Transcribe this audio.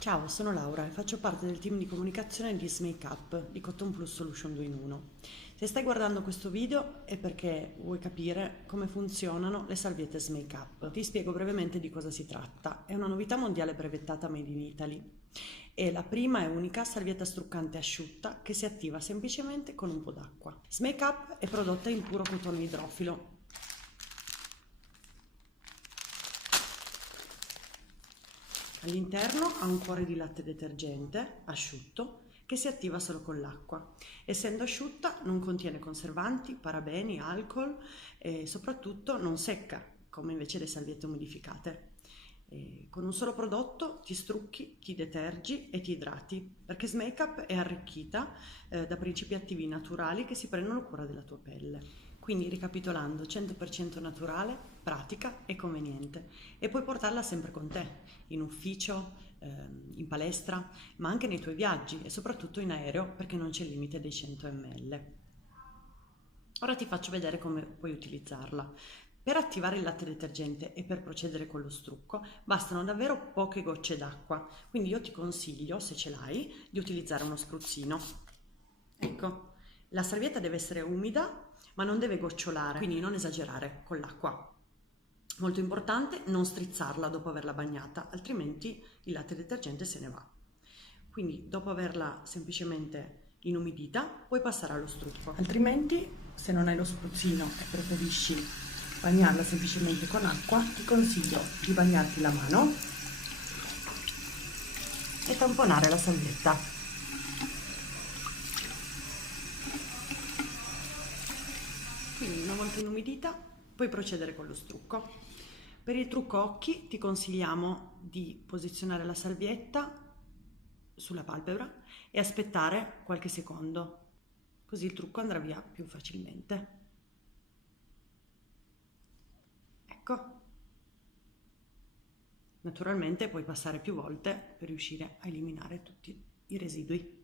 Ciao, sono Laura e faccio parte del team di comunicazione di Smake Up di Cotton Plus Solution 2 in 1. Se stai guardando questo video è perché vuoi capire come funzionano le salviette Smake Up. Ti spiego brevemente di cosa si tratta. È una novità mondiale brevettata made in Italy. È la prima e unica salvietta struccante asciutta che si attiva semplicemente con un po' d'acqua. Smake Up è prodotta in puro cotone idrofilo. All'interno ha un cuore di latte detergente asciutto che si attiva solo con l'acqua. Essendo asciutta non contiene conservanti, parabeni, alcol e soprattutto non secca, come invece le salviette umidificate. Con un solo prodotto ti strucchi, ti detergi e ti idrati, perché Smake Up è arricchita da principi attivi naturali che si prendono cura della tua pelle. Quindi ricapitolando, 100% naturale, pratica e conveniente, e puoi portarla sempre con te, in ufficio, in palestra, ma anche nei tuoi viaggi e soprattutto in aereo perché non c'è il limite dei 100 ml. Ora ti faccio vedere come puoi utilizzarla. Per attivare il latte detergente e per procedere con lo strucco bastano davvero poche gocce d'acqua, quindi io ti consiglio, se ce l'hai, di utilizzare uno spruzzino. Ecco, la salvietta deve essere umida ma non deve gocciolare, quindi non esagerare con l'acqua. Molto importante non strizzarla dopo averla bagnata, altrimenti il latte detergente se ne va. Quindi dopo averla semplicemente inumidita puoi passare allo strucco. Altrimenti, se non hai lo spruzzino e preferisci bagnarla semplicemente con acqua, ti consiglio di bagnarti la mano e tamponare la salvietta. Quindi una volta inumidita puoi procedere con lo strucco. Per il trucco occhi ti consigliamo di posizionare la salvietta sulla palpebra e aspettare qualche secondo, così il trucco andrà via più facilmente. Ecco. Naturalmente puoi passare più volte per riuscire a eliminare tutti i residui.